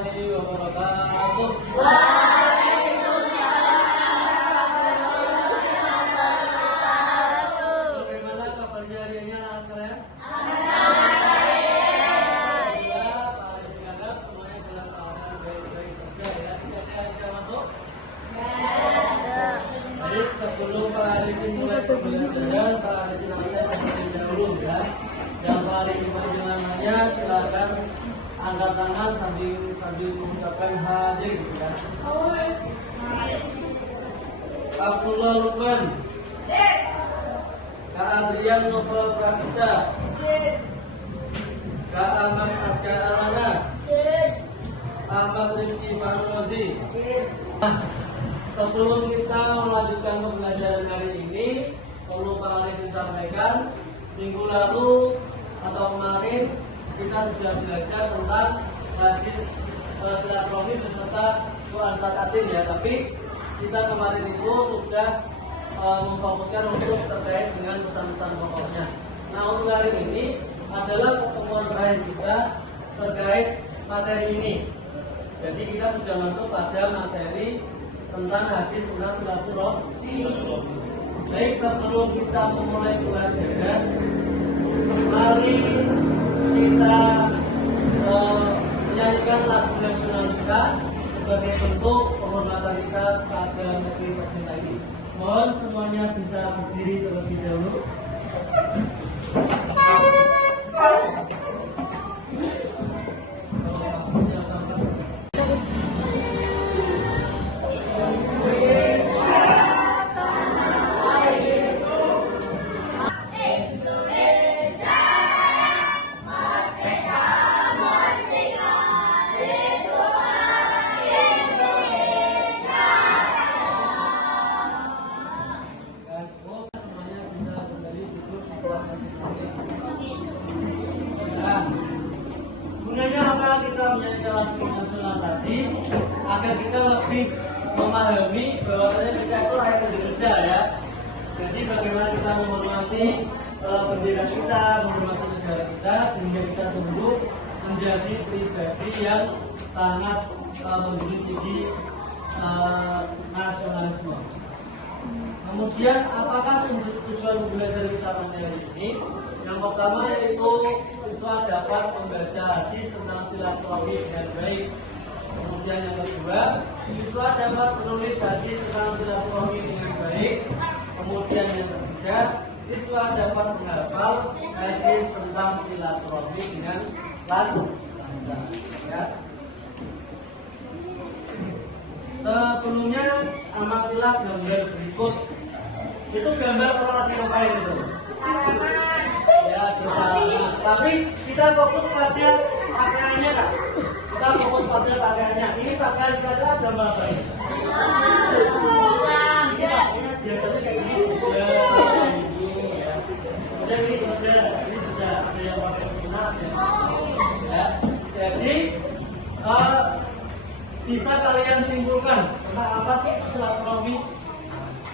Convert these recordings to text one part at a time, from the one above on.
warahmatullahi wabarakatuh. Bagaimana kabarnya hari-harinya anak sekalian? Alhamdulillah, semuanya dalam keadaan baik-baik saja ya. Tidak ada yang tidak masuk? Baik, sebelum Pak Arifin mulai pembelajaran, Pak Arifin saya terlebih dahulu ya. Yang Pak Arifin penjelasannya silakan angkat tangan sambil mengucapkan hadir ya. Abdullah Lukman, Kak Adrian Novel Prakita, Kak Ahmad Askar Alana, Ahmad Rizky Farnozi. Nah, sebelum kita melanjutkan pembelajaran hari ini, perlu Pak Arifin sampaikan, minggu lalu atau kemarin kita sudah belajar tentang hadis silaturahmi beserta Quran Rakatin ya. Tapi kita kemarin itu sudah memfokuskan untuk terkait dengan pesan-pesan pokoknya. Nah, untuk hari ini adalah pertemuan terakhir kita terkait materi ini. Jadi kita sudah masuk pada materi tentang hadis tentang silaturahmi. Baik, sebelum kita memulai pelajaran, mari kita menyanyikan lagu nasional kita sebagai bentuk penghormatan kita pada negeri tercinta ini. Mohon semuanya bisa berdiri terlebih dahulu. Agar kita lebih memahami bahwasanya kita itu rakyat Indonesia ya. Jadi bagaimana kita menghormati bendera kita, menghormati negara kita, sehingga kita tumbuh menjadi pribadi yang sangat menjunjung tinggi nasionalisme. Kemudian apakah tujuan belajar kita pada hari ini? Yang pertama yaitu siswa dapat membaca hadis tentang silaturahmi dengan baik. Kemudian yang kedua, siswa dapat menulis hadis tentang silaturahmi dengan baik. Kemudian yang ketiga, siswa dapat menghafal hadis tentang silaturahmi dengan lancar. Ya. Sebelumnya amatilah gambar berikut. Itu gambar orang lagi ngapain itu? Ya, bersama. Tapi kita fokus pada pakaiannya Kak. Kita fokus pada pakaiannya. Ini pakaian kita adalah gambar apa ini? Ini biasanya kayak gini. Ya, ya. Kemudian ini juga ada yang pakai tunas ya. Ya. Jadi bisa kalian simpulkan tentang apa sih silaturahmi?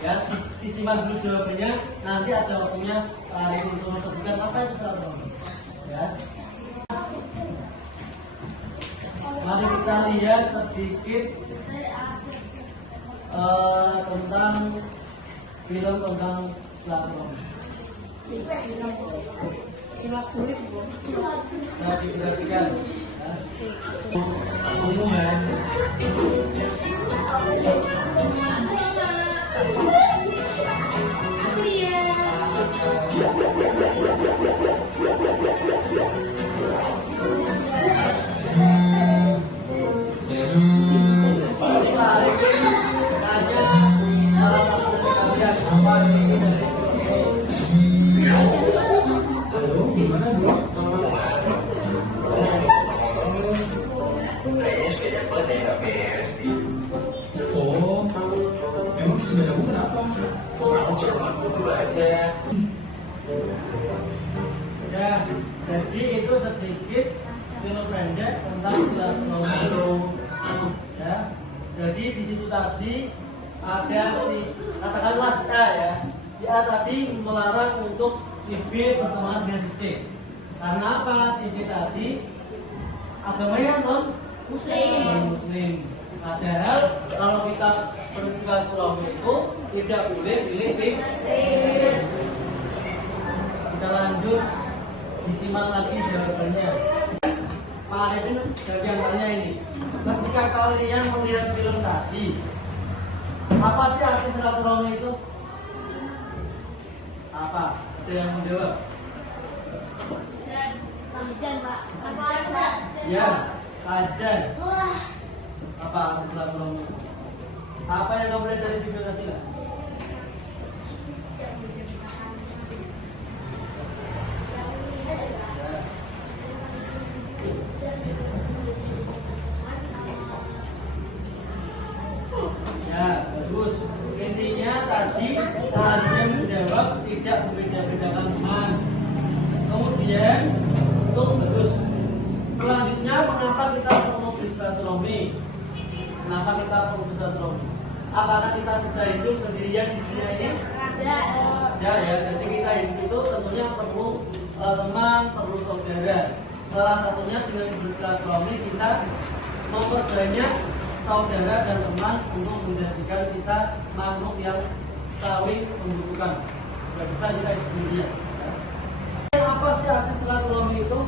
Ya, disimak dulu jawabannya. Nanti ada waktunya untuk sebutkan apa itu silaturahmi. Ya. Mari kita lihat sedikit tentang film tentang silaturahmi. Nah, diperhatikan. Ya, jadi itu sedikit film pendek tentang silaturahmi. Ya, jadi di situ tadi ada si katakanlah si A ya, si A tadi melarang untuk si B berteman dengan si C. Karena apa? Si B tadi agamanya non Muslim. Padahal kalau kita bersilaturahmi itu tidak boleh pilih. Kita lanjut disimak lagi jawabannya. Pak Arifin dari yang tanya ini, ketika kalian melihat film tadi, apa sih arti silaturahmi itu? Apa? Ada yang menjawab? Ya, kajian. Apa arti silaturahmi? Apa yang kamu lihat dari video tadi lah? Ya, bagus. Intinya tadi kalian menjawab tidak membeda-bedakan teman. Kemudian itu bagus. Selanjutnya, kenapa kita perlu bersilaturahmi? Kenapa kita perlu bersilaturahmi? Apakah kita bisa hidup sendirian di dunia ini? Ya, jadi kita hidup itu tentunya perlu teman, perlu saudara. Salah satunya dengan bersilaturahmi kita memperbanyak saudara dan teman untuk menjadikan kita makhluk yang saling membutuhkan. Tidak bisa kita hidup sendirian. Apa sih arti silaturahmi itu?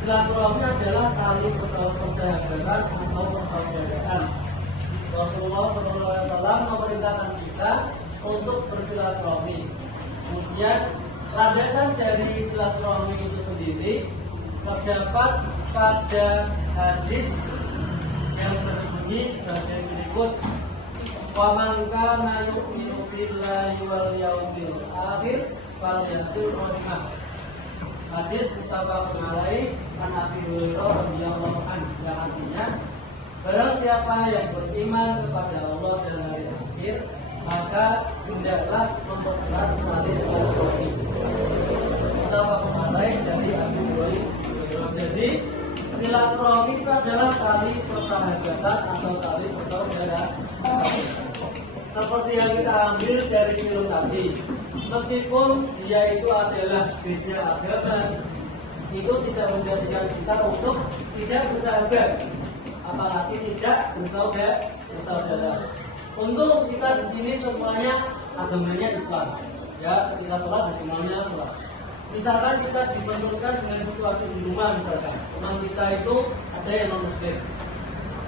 Silaturahmi adalah tali persahabatan atau persaudaraan. Rasulullah SAW memerintahkan kita untuk bersilaturahmi. Kemudian landasan dari silaturahmi itu sendiri terdapat pada hadis yang berbunyi sebagai berikut: "Wa man kana yu'minu billahi wal yawmil akhir falyasil rahmah." Hadis muttafaqun alaih an Abi Hurairah radhiyallahu anhu, yang artinya, barang siapa yang beriman kepada Allah dan hari akhir, maka hendaklah mempererat tali silaturahmi. Muttafaqun alaih dari Abi Hurairah. Jadi silaturahmi itu adalah tali persahabatan atau tali persaudaraan. Seperti yang kita ambil dari film tadi, meskipun dia itu adalah beda agama, itu tidak menjadikan kita untuk tidak bersahabat, apalagi tidak bersaudara. Untuk kita di sini semuanya agamanya Islam, ya, ketika sholat semuanya sholat. Misalkan kita dibenturkan dengan situasi di rumah, misalkan teman kita itu ada yang non muslim,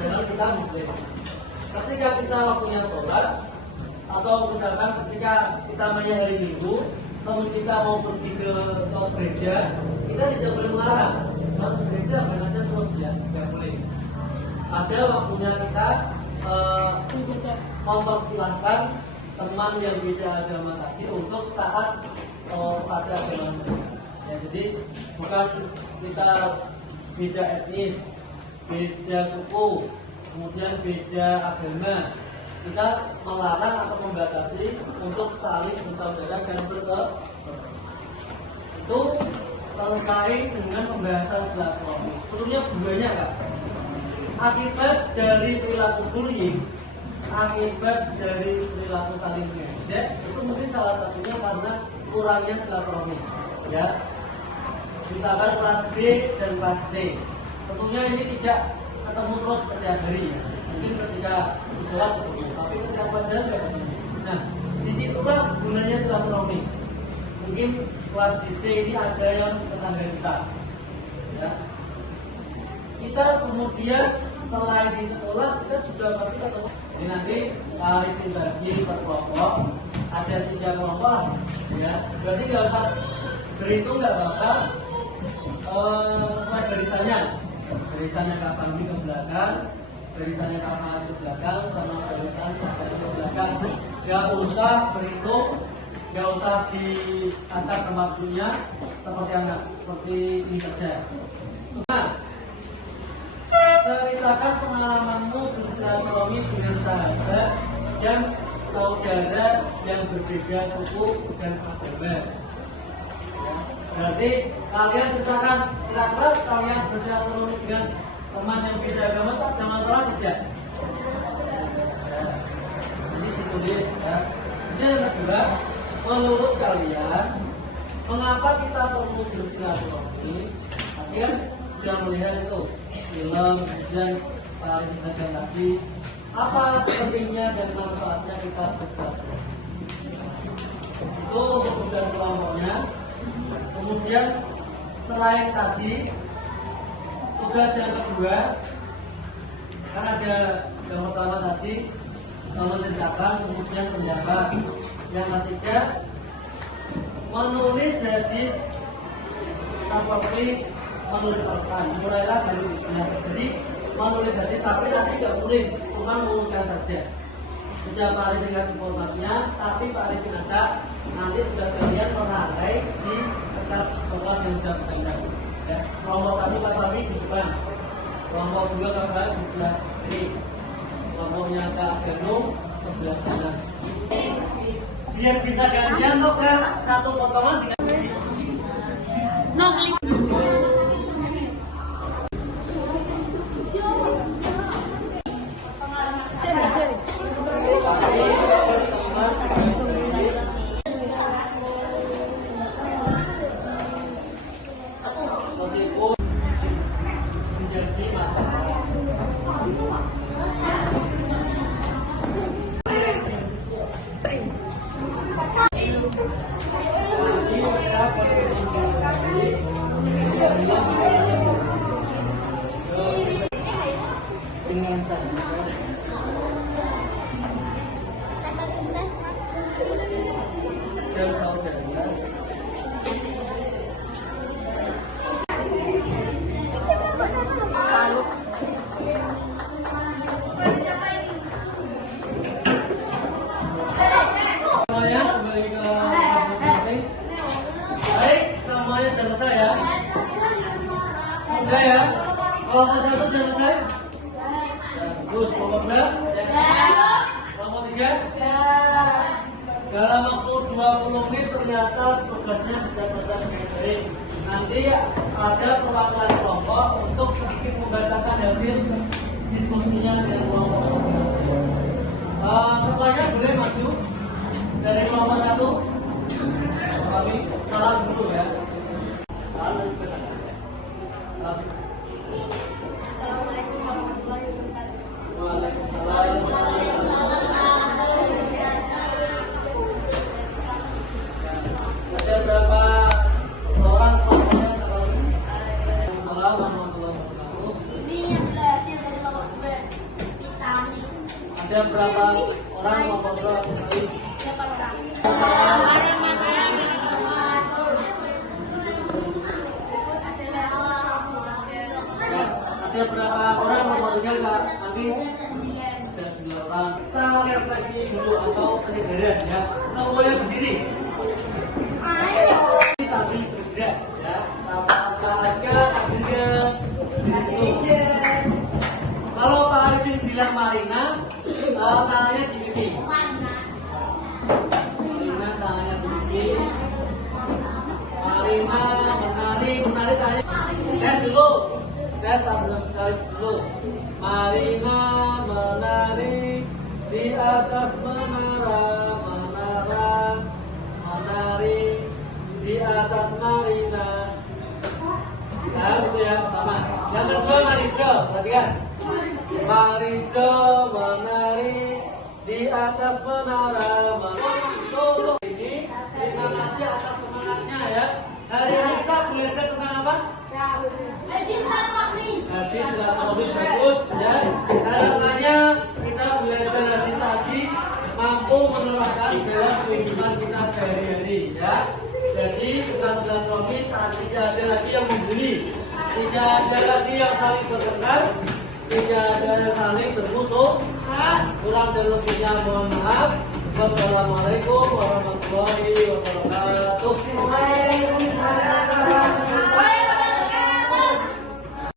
dengan kita muslim. Ketika kita waktunya sholat, atau misalkan ketika kita mainnya hari Minggu, kemudian kita mau pergi ke gereja, kita tidak boleh melarang masuk gereja, aja terus ya, tidak boleh. Ada waktunya kita mempersilahkan teman yang beda agama tadi untuk taat pada agama mereka. Ya, jadi bukan kita beda etnis, beda suku, kemudian beda agama, kita melarang atau membatasi untuk saling bersaudara dan itu terkait dengan pembahasan silaturahmi. Sebetulnya banyak kan? Akibat dari perilaku bullying, akibat dari perilaku saling mengejek, itu mungkin salah satunya karena kurangnya silaturahmi. Ya, misalkan kelas B dan kelas C, tentunya ini tidak ketemu terus setiap hari. Mungkin ketika sholat ketemu, tapi ketika pelajaran tidak ketemu. Nah, disitulah gunanya silaturahmi. Mungkin kelas di C ini ada yang tetangga kita, ya. Kita kemudian selain di sekolah kita juga pasti ketemu. Jadi nanti Arifin bagi per kelompok, ada 3 kelompok, ya. Berarti nggak usah berhitung, nggak apa-apa, sesuai barisannya kapan di ke belakang, barisannya kapan di belakang, sama barisan kapan di belakang. Nggak usah berhitung, nggak usah diacak tempatnya seperti anak, seperti ini saja. Nah, ceritakan pengalamanmu bersilaturahmi dengan sahabat dan saudara yang berbeda suku dan agama. Berarti kalian ceritakan kira-kira kalian bersilaturahmi dengan teman yang beda agama, ada masalah tidak? Ini ditulis ya. Ini yang kedua, menurut kalian mengapa kita perlu bersilaturahmi? Kalian sudah melihat itu. film, kemudian Pak Arifin mengajar lagi apa pentingnya dan manfaatnya kita bersilaturahmi. Itu untuk tugas kelompoknya. Kemudian selain tadi, tugas yang kedua, kan ada yang pertama tadi menceritakan, kemudian pendapat. Yang ketiga, menulis hadis seperti menulis Al-Quran. Mulailah dari sini. Jadi menulis hadis tapi nanti tidak tulis, cuma mengumumkan saja. Sudah Pak Arifin kasih formatnya, tapi Pak Arifin ajak nanti tugas kalian merangkai di kertas coklat yang sudah bergambar. Ya, kelompok 1 Pak Fahmi di depan, kelompok 2 Pak Fahmi di sebelah kiri, kelompoknya Kak Genung sebelah kanan. Biar bisa gantian kok ke satu potongan dengan menjadi masalah. Dengan saya dan saudara semuanya kembali ke masing-masing. Baik, semuanya jangan saya. Udah ya. Kelompok 1 jangan saya. Terus kelompok 2. Kelompok 3. Dalam waktu 20 menit ternyata tugasnya sudah selesai dengan baik. Nanti ada perwakilan kelompok untuk sedikit membacakan hasil diskusinya dengan kelompok. Ketuanya boleh maju dari kelompok 1. Kami salam dulu ya. Assalamualaikum warahmatullahi wabarakatuh. Waalaikumsalam warahmatullahi wabarakatuh. Ada berapa orang kelompoknya? Assalamualaikum warahmatullahi wabarakatuh. Ini adalah hasil dari kelompok 2 Titani. Ada berapa orang kelompok 2 penulis? 8 orang. Ada berapa orang kelompok 3 Kak? Nanti ada 9 orang. Kita refleksi dulu atau penyegaran ya. Semuanya berdiri. Sambil bergerak ya. Kak Aska ambilnya diri. Kalau Pak Arifin bilang Marina, tangannya di pipi. Marina tangannya di pipi. Marina menari tangannya. Tes dulu. Tes sambil sekali dulu. Marina menari di atas menara, menari di atas Marina. Nah, itu ya pertama. Yang kedua Marijo, perhatikan. Marijo menari di atas menara, ini terima kasih atas semangatnya ya. Hari ini kita belajar tentang apa? Hadis silaturahmi bagus ya. Harapannya kita belajar hadis tadi mampu menerapkan dalam kehidupan kita sehari-hari ya. Jadi kita silaturahmi tidak ada lagi yang membuli, tidak ada lagi yang saling bertengkar, tidak ada yang saling bermusuh. Kurang dan lebihnya mohon maaf. Wassalamualaikum warahmatullahi wabarakatuh. Waalaikumsalam warahmatullahi wabarakatuh.